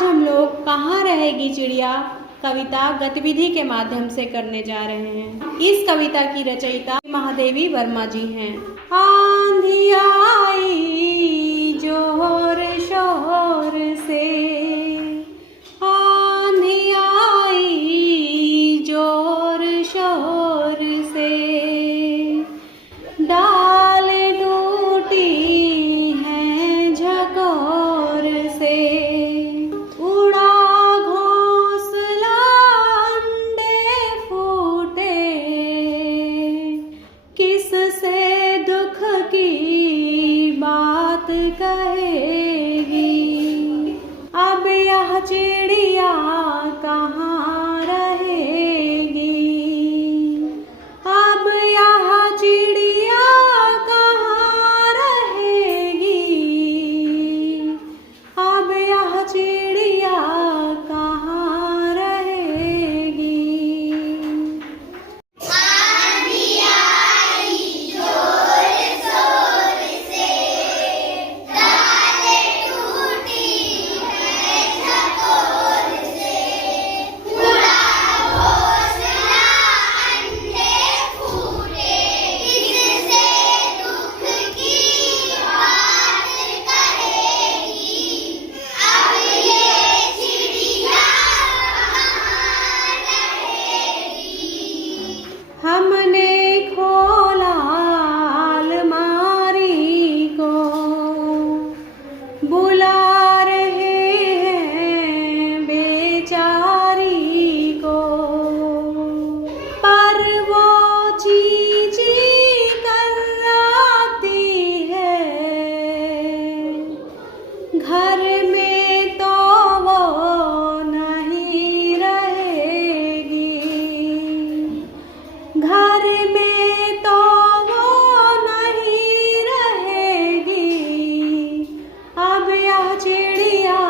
आज हम लोग कहाँ रहेगी चिड़िया कविता गतिविधि के माध्यम से करने जा रहे हैं। इस कविता की रचयिता महादेवी वर्मा जी हैं। आंधी आई जोर शोर से, आंधी आई जोर शोर से, डाल टूटी है झकोर से, उड़ा घोंसला अंडे फूटे, किससे दुख की बात कहेगी। अब यह चिड़िया कहाँ रहेगी, अब यह चिड़िया कहाँ रहेगी, अब यह चिड़िया कहाँ रहेगी। आंधी आई जोर शोर से, डालें टूटी है झकोर से, उड़ा घोंसला अंडे फूटे, किससे दुख की बात कहेगी। अब ये चिड़िया कहाँ रहेगी। हमने खोला अलमारी को, बुला रहे हैं बेचारी को, पर वो ची ची कराती है, घर में तो वो नहीं रहेगी, घर में तो वो नहीं रहेगी। अब यह चिड़िया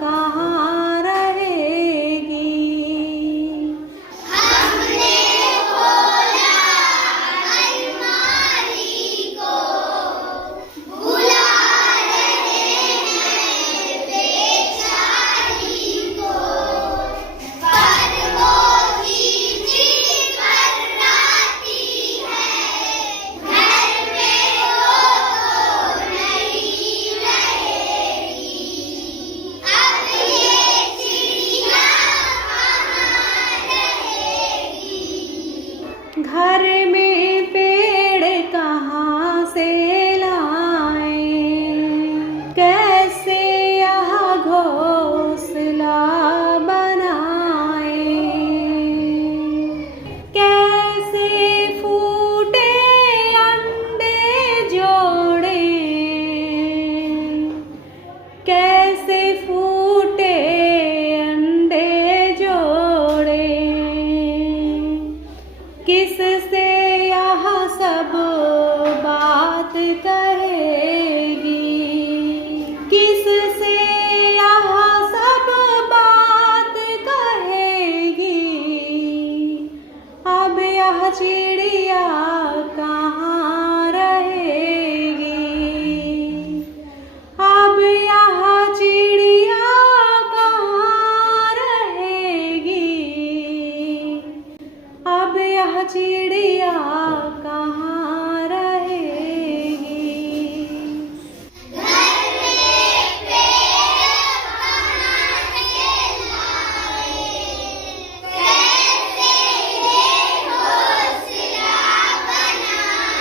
कहाँ रहेगी। हमने खोला अलमारी को, बुला रहे हैं बेचारी को, पर वो चींची कराती है, घर में वो नहीं रहेगी। अब ये चिड़िया कहाँ रहेगी। घर में पेड़ कहाँ से लाएं, कैसे यह घोंसला बनाएं, कैसे फूटे अंडे जोड़ें, कैसे फूटे अंडे जोड़ें, किससे यह सब बात कहेगी, किससे यह सब बात कहेगी। अब यह चिड़िया कहाँ रहेगी, अब यह चिड़िया कहाँ रहेगी, अब यह चिड़िया कहाँ रहेगी। घर में पेड़ कहाँ से लाए, कैसे ये घोंसला बनाए,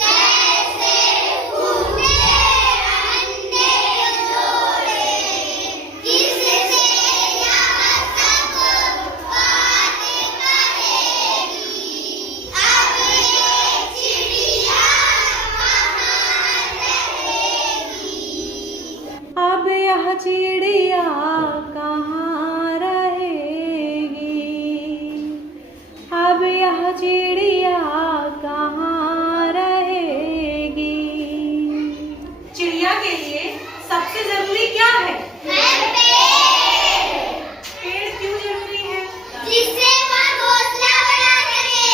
कैसे फूटे अंडे जोड़े, किससे यह सब बात कहेगी। अब ये चिड़िया कहाँ रहेगी। अब यह चिड़िया कहाँ रहेगी, अब यह चिड़िया कहाँ रहेगी। चिड़िया के लिए सबसे जरूरी क्या है? पेड़ क्यों जरूरी है? जिससे वह घोंसला बना सके।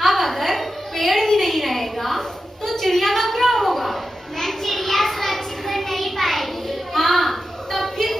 अब अगर पेड़ ही नहीं रहेगा तो चिड़िया का क्या होगा? मैं चिड़िया सुरक्षित रह नहीं पाएगी। हाँ, तब फिर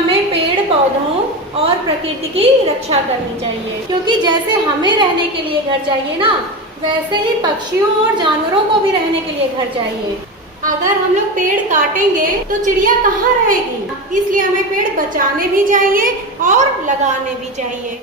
हमें पेड़ पौधों और प्रकृति की रक्षा करनी चाहिए, क्योंकि जैसे हमें रहने के लिए घर चाहिए ना, वैसे ही पक्षियों और जानवरों को भी रहने के लिए घर चाहिए। अगर हम लोग पेड़ काटेंगे तो चिड़िया कहाँ रहेगी? इसलिए हमें पेड़ बचाने भी चाहिए और लगाने भी चाहिए।